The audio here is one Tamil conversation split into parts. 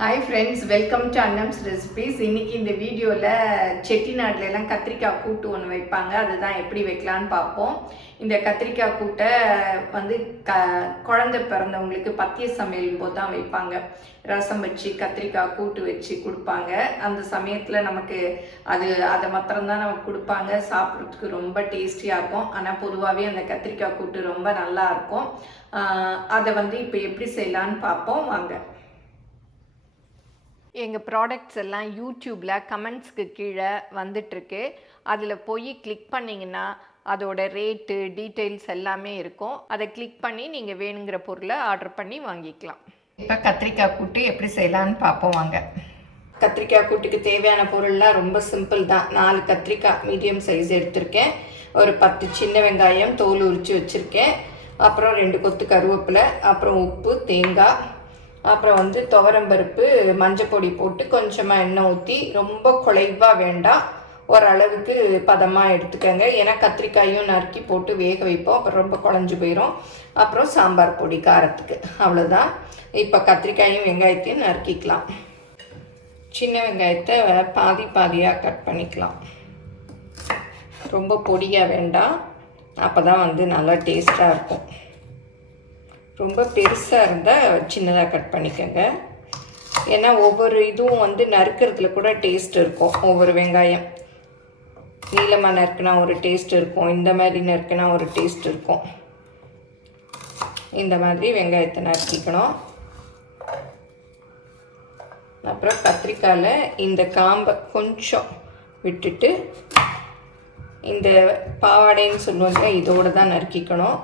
Hi friends, welcome to Annam's recipes. இன்றைக்கி இந்த வீடியோவில் செட்டிநாட்டிலலாம் கத்திரிக்காய் கூட்டு ஒன்று வைப்பாங்க. அதுதான் எப்படி வைக்கலான்னு பார்ப்போம். இந்த கத்திரிக்காய் கூட்டை வந்து குழந்தை பிறந்தவங்களுக்கு பத்திய சமையல் போது தான் வைப்பாங்க. ரசம் வச்சு கத்திரிக்காய் கூட்டு வச்சு கொடுப்பாங்க. அந்த சமயத்தில் நமக்கு அதை மாத்திரம்தான் நமக்கு கொடுப்பாங்க. சாப்பிட்றதுக்கு ரொம்ப டேஸ்டியாக இருக்கும். ஆனால் பொதுவாகவே அந்த கத்திரிக்காய் கூட்டு ரொம்ப நல்லாயிருக்கும். அதை வந்து இப்போ எப்படி செய்யலான்னு பார்ப்போம் வாங்க. எங்கள் ப்ராடக்ட்ஸ் எல்லாம் யூடியூப்பில் கமெண்ட்ஸ்க்கு கீழே வந்துட்டுருக்கு. அதில் போய் கிளிக் பண்ணிங்கன்னா அதோட ரேட்டு டீட்டெயில்ஸ் எல்லாமே இருக்கும். அதை கிளிக் பண்ணி நீங்கள் வேணுங்கிற பொருளை ஆர்டர் பண்ணி வாங்கிக்கலாம். இப்போ கத்திரிக்காய் கூட்டு எப்படி செய்யலான்னு பார்ப்போம் வாங்க. கத்திரிக்காய் கூட்டுக்கு தேவையான பொருள்லாம் ரொம்ப சிம்பிள் தான். 4 கத்திரிக்காய் மீடியம் சைஸ் எடுத்திருக்கேன். ஒரு 10 சின்ன வெங்காயம் தோல் உரித்து வச்சுருக்கேன். அப்புறம் 2 கொத்து கருவேப்பிலை, அப்புறம் உப்பு, தேங்காய், அப்புறம் வந்து துவரம்பருப்பு, மஞ்சப்பொடி போட்டு கொஞ்சமாக எண்ணெய் ஊற்றி, ரொம்ப குழைவாக வேண்டாம், ஓரளவுக்கு பதமாக எடுத்துக்கோங்க. ஏன்னா கத்திரிக்காயும் நறுக்கி போட்டு வேக வைப்போம், அப்புறம் ரொம்ப குழஞ்சி போயிடும். அப்புறம் சாம்பார் பொடி காரத்துக்கு, அவ்வளோதான். இப்போ கத்திரிக்காயும் வெங்காயத்தையும் நறுக்கிக்கலாம். சின்ன வெங்காயத்தை பாதி பாதியாக கட் பண்ணிக்கலாம். ரொம்ப பொடியாக வேண்டாம், அப்போ தான் வந்து நல்லா டேஸ்ட்டாக இருக்கும். ரொம்ப பெருசாக இருந்தால் சின்னதாக கட் பண்ணிக்கோங்க. ஏன்னா ஒவ்வொரு இதுவும் வந்து நறுக்கிறதுல கூட டேஸ்ட் இருக்கும். ஒவ்வொரு வெங்காயம் நீளமாக நறுக்குனா ஒரு டேஸ்ட் இருக்கும், இந்த மாதிரி நறுக்குனா ஒரு டேஸ்ட் இருக்கும். இந்த மாதிரி வெங்காயத்தை நறுக்கிக்கணும். அப்புறம் கத்திரிக்காயில் இந்த காம்பை கொஞ்சம் விட்டுட்டு, இந்த பாவாடைன்னு சொல்லுவாங்க, இதோடு தான் நறுக்கிக்கணும்.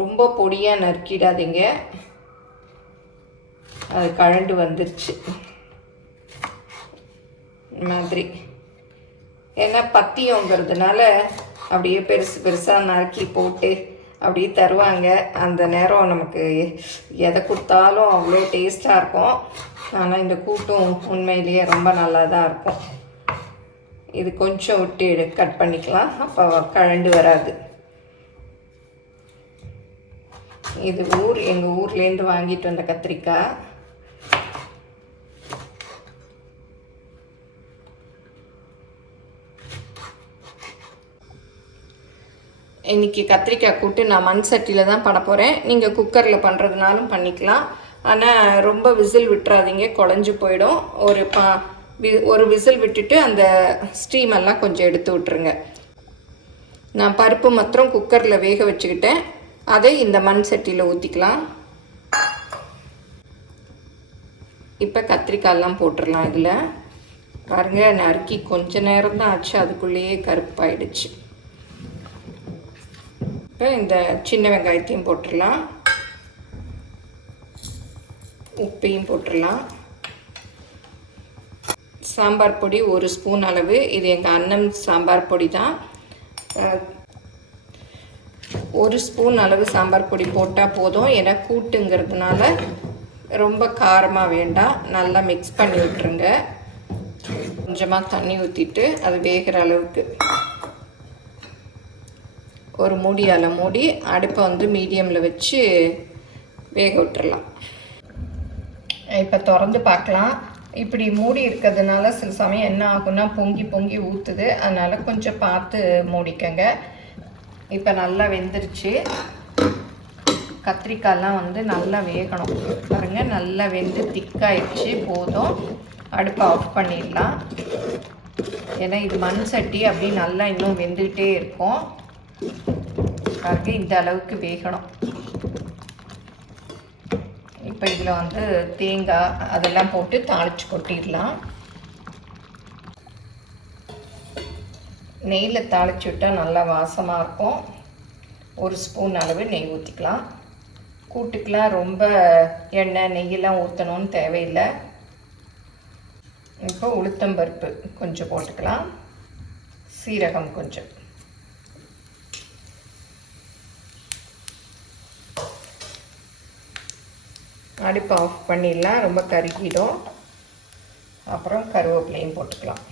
ரொம்ப பொடியாக நறுக்கிடாதீங்க, அது கழண்டு வந்துருச்சு மாதிரி. ஏன்னா பத்தியங்கிறதுனால அப்படியே பெருசு பெருசாக நறுக்கி போட்டு அப்படியே தருவாங்க. அந்த நேரம் நமக்கு எதை கொடுத்தாலும் அவ்வளோ டேஸ்ட்டாக இருக்கும். ஆனால் இந்த கூட்டும் உண்மையிலேயே ரொம்ப நல்லா தான் இருக்கும். இது கொஞ்சம் விட்டு கட் பண்ணிக்கலாம், அப்போ கழண்டு வராது. இது எங்கள் ஊர்லேருந்து வாங்கிட்டு வந்த கத்திரிக்காய். இன்றைக்கி கத்திரிக்காய் கூட்டு நான் மண் சட்டியில் தான் பண்ண போகிறேன். நீங்கள் குக்கரில் பண்ணுறதுனாலும் பண்ணிக்கலாம். ஆனால் ரொம்ப விசில் விட்டுறாதீங்க, குழஞ்சி போயிடும். ஒரு விசில் விட்டுட்டு அந்த ஸ்டீமெல்லாம் கொஞ்சம் எடுத்து விட்டுருங்க. நான் பருப்பு மாத்திரம் குக்கரில் வேக வச்சுக்கிட்டேன். அதை இந்த மண் சட்டியில் ஊற்றிக்கலாம். இப்போ கத்திரிக்காயெல்லாம் போட்டுடலாம். இதில் பாருங்க, நறுக்கி கொஞ்ச நேரம் தான் ஆச்சு, அதுக்குள்ளேயே கருப்பாயிடுச்சு. இப்போ இந்த சின்ன வெங்காயத்தையும் போட்டுடலாம், உப்பையும் போட்டுடலாம். சாம்பார் பொடி 1 ஸ்பூன் அளவு. இது எங்கள் அண்ணன் சாம்பார் பொடி தான். 1 ஸ்பூன் அளவு சாம்பார் பொடி போட்டால் போதும். ஏன்னா கூட்டுங்கிறதுனால ரொம்ப காரமாக வேண்டாம். நல்லா மிக்ஸ் பண்ணி விட்டுருங்க. கொஞ்சமாக தண்ணி ஊற்றிட்டு அது வேகிற அளவுக்கு ஒரு மூடியால் மூடி அடுப்பை வந்து மீடியமில் வச்சு வேக விட்டுறலாம். இப்போ திறந்து பார்க்கலாம். இப்படி மூடி இருக்கிறதுனால சில சமயம் என்ன ஆகும்னா பொங்கி பொங்கி ஊற்றுது. அதனால் கொஞ்சம் பார்த்து மூடிக்கங்க. இப்போ நல்லா வெந்துருச்சு. கத்திரிக்காயெல்லாம் வந்து நல்லா வேகணும். பாருங்கள், நல்லா வெந்து திக்காயிடுச்சு. போதும், அடுப்பை ஆஃப் பண்ணிடலாம். ஏன்னா இது மண் சட்டி, அப்படி நல்லா இன்னும் வெந்துக்கிட்டே இருக்கும். பாருங்க, இந்த அளவுக்கு வேகணும். இப்போ இதில் வந்து தேங்காய் அதெல்லாம் போட்டு தாளித்து கொட்டிடலாம். நெய்யில் தாளித்து விட்டால் நல்லா வாசமாக இருக்கும். 1 ஸ்பூன் அளவு நெய் ஊற்றிக்கலாம். கூட்டுக்கெலாம் ரொம்ப எண்ணெய் நெய்யெல்லாம் ஊற்றணும்னு தேவையில்லை. இப்போ உளுத்தம்பருப்பு கொஞ்சம் போட்டுக்கலாம், சீரகம் கொஞ்சம். அடுப்பு ஆஃப் பண்ணிடலாம், ரொம்ப கருகிடும். அப்புறம் கருவேப்பிலையும் போட்டுக்கலாம்.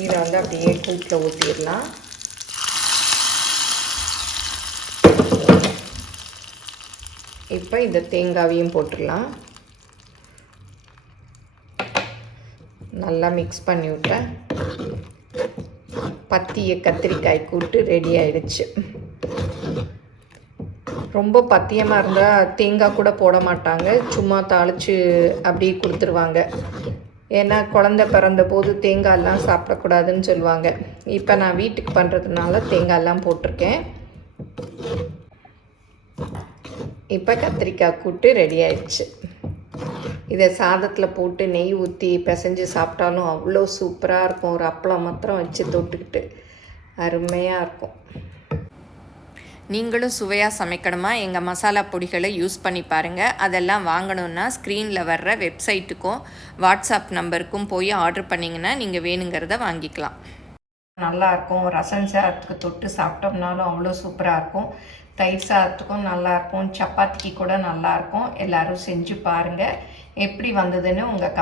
இதை வந்து அப்படியே கூட்டில் ஊற்றிடலாம். இப்போ இந்த தேங்காவையும் போட்டுடலாம். நல்லா மிக்ஸ் பண்ணி விட்டேன். பத்திய கத்திரிக்காய் கூட்டு ரெடி ஆயிடுச்சு. ரொம்ப பத்தியமாக இருந்தால் தேங்காய் கூட போட மாட்டாங்க, சும்மா தாளித்து அப்படியே கொடுத்துருவாங்க. ஏன்னா குழந்த பிறந்த போது தேங்காயெல்லாம் சாப்பிடக்கூடாதுன்னு சொல்லுவாங்க. இப்போ நான் வீட்டுக்கு பண்ணுறதுனால தேங்காயெல்லாம் போட்டிருக்கேன். இப்போ கத்திரிக்காய் கூட்டு ரெடி ஆயிடுச்சு. இதை சாதத்தில் போட்டு நெய் ஊற்றி பிசைஞ்சு சாப்பிட்டாலும் அவ்வளோ சூப்பராக இருக்கும். ஒரு அப்பளம் மாத்திரம் வச்சு தொட்டுக்கிட்டு அருமையாக இருக்கும். நீங்களும் சுவையாக சமைக்கணுமா? எங்கள் மசாலா பொடிகளை யூஸ் பண்ணி பாருங்கள். அதெல்லாம் வாங்கணுன்னா ஸ்க்ரீனில் வர்ற வெப்சைட்டுக்கும் வாட்ஸ்அப் நம்பருக்கும் போய் ஆர்டர் பண்ணிங்கன்னா நீங்கள் வேணுங்கிறத வாங்கிக்கலாம். நல்லாயிருக்கும். ரசம் சாதத்துக்கு தொட்டு சாப்பிட்டோம்னாலும் அவ்வளோ சூப்பராக இருக்கும். தயிர் சாதத்துக்கும் நல்லாயிருக்கும், சப்பாத்திக்கு கூட நல்லாயிருக்கும். எல்லோரும் செஞ்சு பாருங்கள். எப்படி வந்ததுன்னு உங்கள்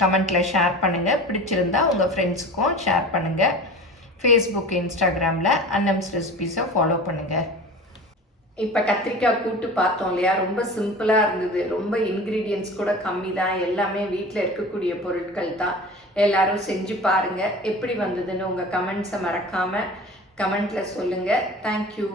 கமெண்ட்டில் ஷேர் பண்ணுங்கள். பிடிச்சிருந்தா உங்கள் ஃப்ரெண்ட்ஸுக்கும் ஷேர் பண்ணுங்கள். ஃபேஸ்புக், இன்ஸ்டாகிராமில் அன்னம்ஸ் ரெசிபீஸை ஃபாலோ பண்ணுங்கள். இப்போ கத்திரிக்காய் கூட்டு பார்த்தோம் இல்லையா, ரொம்ப சிம்பிளாக இருந்தது. ரொம்ப இன்க்ரீடியன்ட்ஸ் கூட கம்மி தான், எல்லாமே வீட்டில் இருக்கக்கூடிய பொருட்கள் தான். எல்லோரும் செஞ்சு பாருங்கள். எப்படி வந்ததுன்னு உங்கள் கமெண்ட்ஸை மறக்காமல் கமெண்ட்டில் சொல்லுங்கள். தேங்க்யூ.